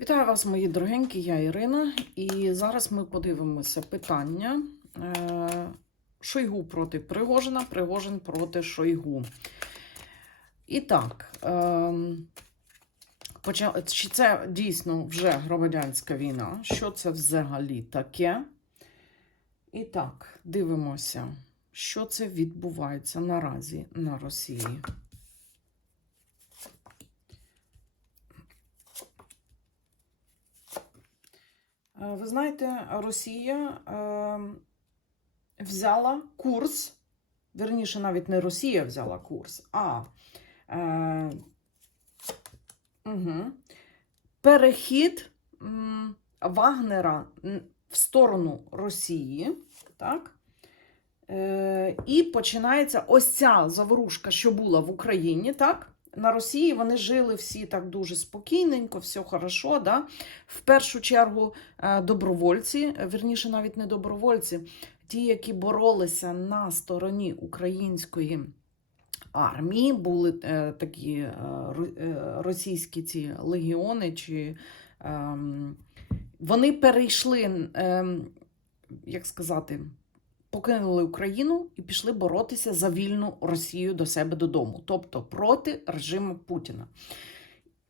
Вітаю вас, мої дорогенькі, я Ірина. І зараз ми подивимося питання е, Шойгу проти Пригожина, Пригожин проти Шойгу. І так, е, чи це дійсно вже громадянська війна? Що це взагалі таке? І так, дивимося, що це відбувається наразі на Росії. Ви знаєте, Росія е, взяла курс, верніше, навіть не Росія взяла курс, а е, угу, перехід Вагнера в сторону Росії. Так? Е, і починається ось ця заворушка, що була в Україні, так? На Росії вони жили всі так дуже спокійненько, все хорошо. Да? В першу чергу е, добровольці, е, вірніше, навіть не добровольці, ті, які боролися на стороні української армії, були е, такі е, е, російські ці легіони, чи ем, вони перейшли, ем, як сказати, покинули Україну і пішли боротися за вільну Росію до себе додому, тобто проти режиму Путіна.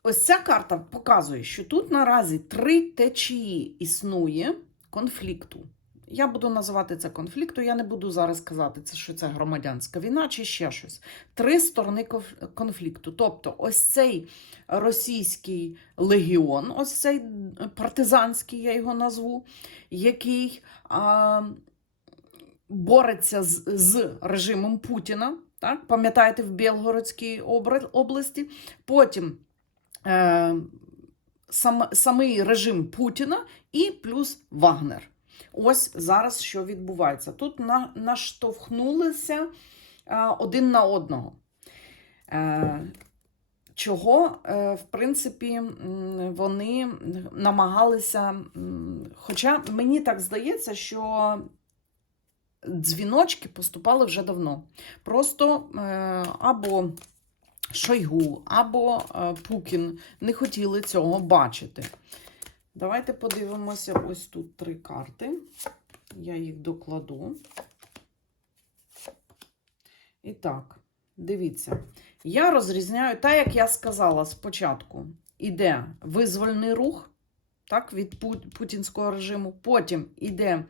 Ось ця карта показує, що тут наразі три течії існує конфлікту. Я буду називати це конфлікту, я не буду зараз казати, що це громадянська війна чи ще щось. Три сторони конфлікту. Тобто, ось цей російський легіон, ось цей партизанський, я його назву, який а, бореться з, з режимом Путіна. Так? Пам'ятаєте, в Білгородській області. Потім е, сам, самий режим Путіна і плюс Вагнер. Ось зараз що відбувається. Тут на, наштовхнулися е, один на одного. Е, чого, е, в принципі, вони намагалися. Хоча мені так здається, що дзвіночки поступали вже давно. Просто е, або Шойгу, або е, Пукін не хотіли цього бачити. Давайте подивимося ось тут три карти. Я їх докладу. І так, дивіться. Я розрізняю, так як я сказала спочатку, іде визвольний рух так, від путінського режиму. Потім іде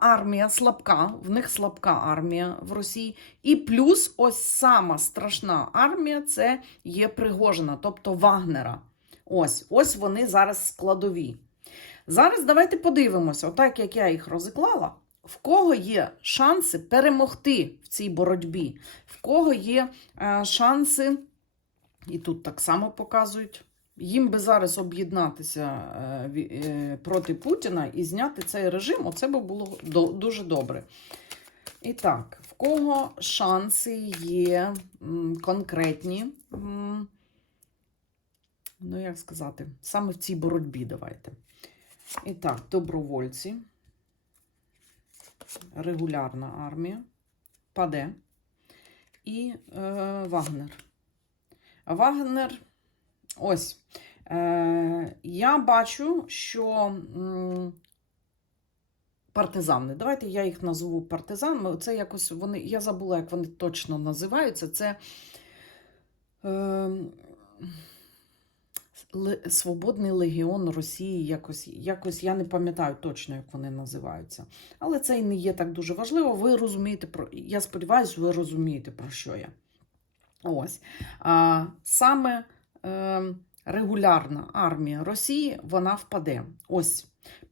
армія слабка, в них слабка армія в Росії. І плюс ось сама страшна армія це є Пригожина, тобто Вагнера. Ось, ось вони зараз складові. Зараз давайте подивимося, отак як я їх розіклала, в кого є шанси перемогти в цій боротьбі, в кого є е, шанси, і тут так само показують. Їм би зараз об'єднатися е, е, проти Путіна і зняти цей режим, оце би було дуже добре. І так, в кого шанси є конкретні? Ну, як сказати, саме в цій боротьбі давайте. І так, добровольці, регулярна армія, Паде і е, Вагнер. Вагнер, ось. Е, я бачу, що партизани. Давайте я їх назву партизанами. Це якось вони. Я забула, як вони точно називаються. Це. Е, Свободний легіон Росії, якось, якось я не пам'ятаю точно, як вони називаються. Але це і не є так дуже важливо. Ви розумієте, про я сподіваюся, ви розумієте, про що я. Ось. А, саме регулярна армія Росії вона впаде. Ось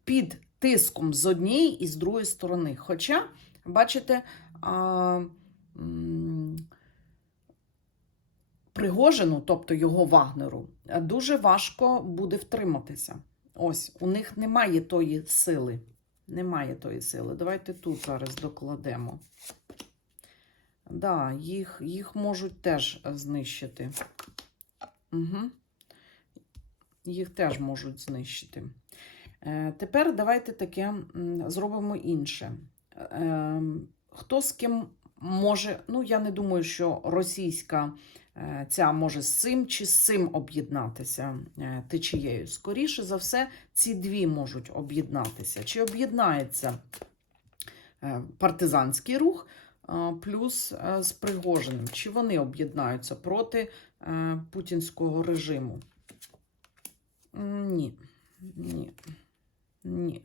під тиском з однієї і з другої сторони. Хоча, бачите, Пригожину, тобто його Вагнеру, дуже важко буде втриматися. Ось, у них немає тої сили. Немає тої сили. Давайте тут зараз докладемо. Да, їх, їх можуть теж знищити. Угу. Їх теж можуть знищити. Е, тепер давайте таке зробимо інше. Е, хто з ким може, ну я не думаю, що російська е, ця може з цим чи з цим об'єднатися течією. Скоріше за все, ці дві можуть об'єднатися. Чи об'єднається партизанський рух плюс з Пригожиним? Чи вони об'єднаються проти путінського режиму? Ні. Ні. Ні.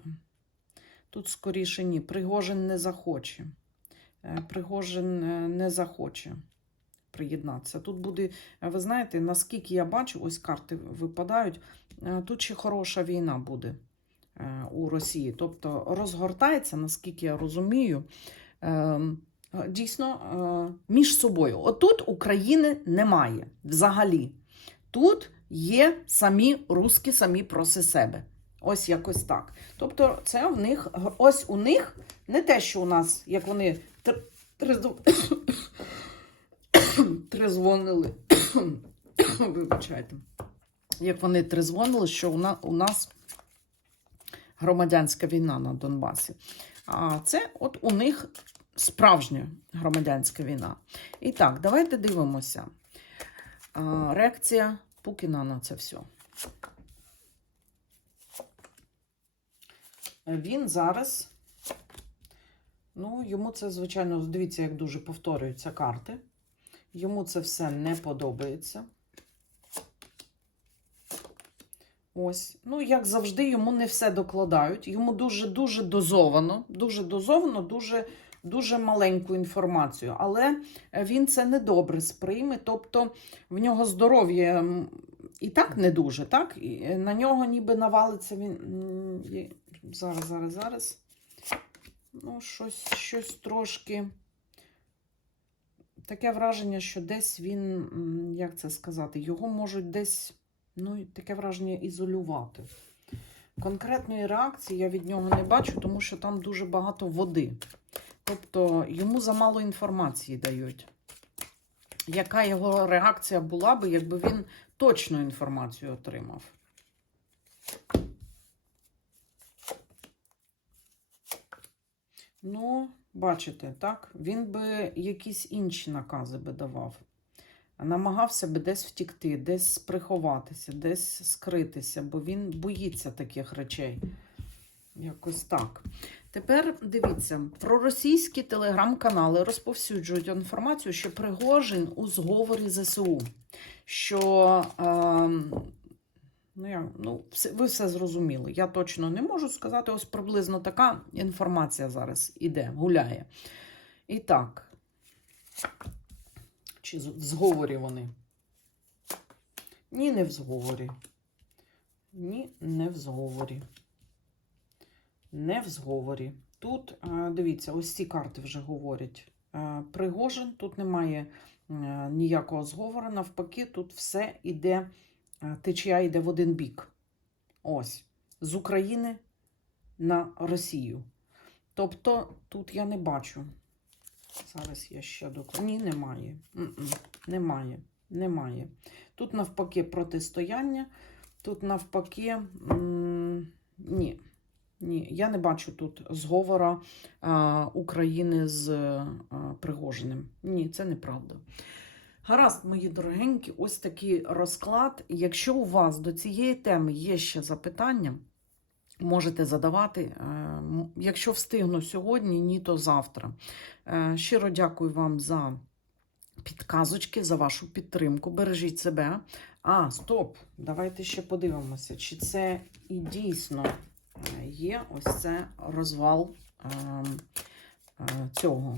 Тут скоріше ні. Пригожин не захоче. Е, Пригожин е, не захоче приєднатися. Тут буде, е, ви знаєте, наскільки я бачу, ось карти випадають, е, тут ще хороша війна буде е, у Росії. Тобто розгортається, наскільки я розумію, е, дійсно е, між собою. Отут України немає взагалі. Тут є самі русські, самі проси себе. Ось якось так. Тобто, це в них, ось у них не те, що у нас, як вони тр- тризвонили. Вибачайте. Як вони тризвонили, що у нас громадянська війна на Донбасі. А це от у них справжня громадянська війна. І так, давайте дивимося. Реакція Пукіна на це все. Він зараз, ну, йому це, звичайно, дивіться, як дуже повторюються карти. Йому це все не подобається. Ось. Ну, як завжди, йому не все докладають. Йому дуже-дуже дозовано, дуже дозовано, дуже, дуже маленьку інформацію. Але він це недобре сприйме. Тобто в нього здоров'я і так не дуже, так? І на нього ніби навалиться він. Зараз, зараз, зараз. Ну, щось, щось трошки. Таке враження, що десь він, як це сказати, його можуть десь, ну, таке враження, ізолювати. Конкретної реакції я від нього не бачу, тому що там дуже багато води. Тобто йому замало інформації дають. Яка його реакція була би, якби він точну інформацію отримав? Ну, бачите, так? Він би якісь інші накази би давав. Намагався би десь втікти, десь приховатися, десь скритися, бо він боїться таких речей. Якось так. Тепер дивіться, проросійські телеграм-канали розповсюджують інформацію, що Пригожин у зговорі ЗСУ. Що ем, Ну, я, ну, ви все зрозуміли. Я точно не можу сказати. Ось приблизно така інформація зараз іде, гуляє. І так. Чи в зговорі вони? Ні, не в зговорі. Ні, не в зговорі. Не в зговорі. Тут, е, дивіться, ось ці карти вже говорять. Е, Пригожин, тут немає е, ніякого зговору. Навпаки, тут все іде е, течія йде в один бік. Ось. З України на Росію. Тобто тут я не бачу. Зараз я ще докладу. Ні, немає. М-м, Немає. Немає. Тут навпаки протистояння. Тут навпаки. м, Ні. Ні, я не бачу тут зговора а, України з а, Пригожиним. Ні, це неправда. Гаразд, мої дорогенькі, ось такий розклад. Якщо у вас до цієї теми є ще запитання, можете задавати. Е, Якщо встигну сьогодні, ні, то завтра. Е, Щиро дякую вам за підказочки, за вашу підтримку. Бережіть себе. А, стоп! Давайте ще подивимося, чи це і дійсно е, є ось це розвал ем, е, цього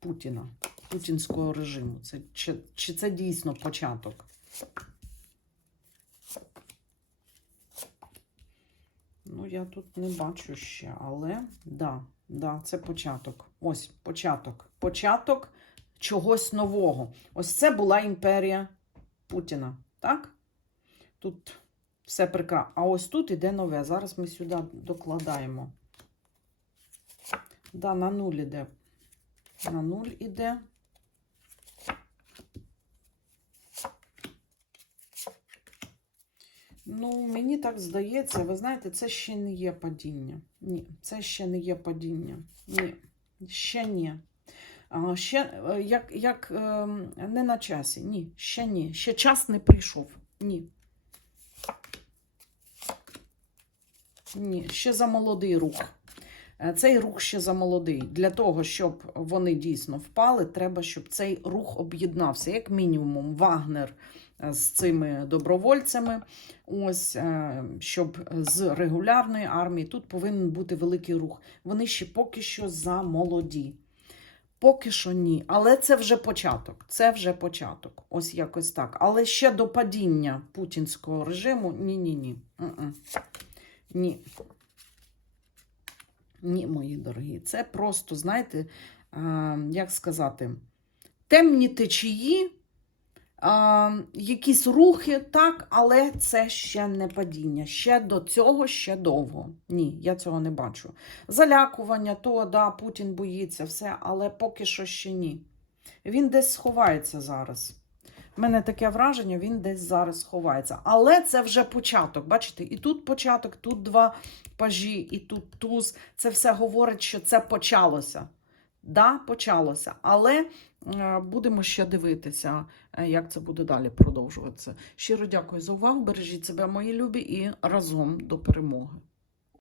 Путіна путінського режиму. Це, чи, чи це дійсно початок? Ну, я тут не бачу ще, але да, да, це початок. Ось початок. Початок чогось нового. Ось це була імперія Путіна, так? Тут все прекрасно. А ось тут іде нове. Зараз ми сюди докладаємо. Да, на нуль іде. На нуль іде. Ну, мені так здається, ви знаєте, це ще не є падіння. Ні, це ще не є падіння. Ні, ще ні. А, ще е, як, як е, не на часі. Ні, ще ні. Ще час не прийшов. Ні. Ні, ще за молодий рух. Е, Цей рух ще за молодий. Для того, щоб вони дійсно впали, треба, щоб цей рух об'єднався. Як мінімум, Вагнер е, з цими добровольцями. Ось, е, щоб з регулярної армії тут повинен бути великий рух. Вони ще поки що замолоді. Поки що ні. Але це вже початок. Це вже початок. Ось якось так. Але ще до падіння путінського режиму ні-ні-ні. М-м. Ні. Ні, мої дорогі. Це просто, знаєте, як сказати, темні течії, якісь рухи, так, але це ще не падіння. Ще до цього ще довго. Ні, я цього не бачу. Залякування, то, да, Путін боїться, все, але поки що ще ні. Він десь сховається зараз. У мене таке враження, він десь зараз сховається. Але це вже початок. Бачите, і тут початок, тут два пажі, і тут туз. Це все говорить, що це почалося. Да, почалося. Але е, будемо ще дивитися, е, як це буде далі продовжуватися. Щиро дякую за увагу. Бережіть себе, мої любі, і разом до перемоги.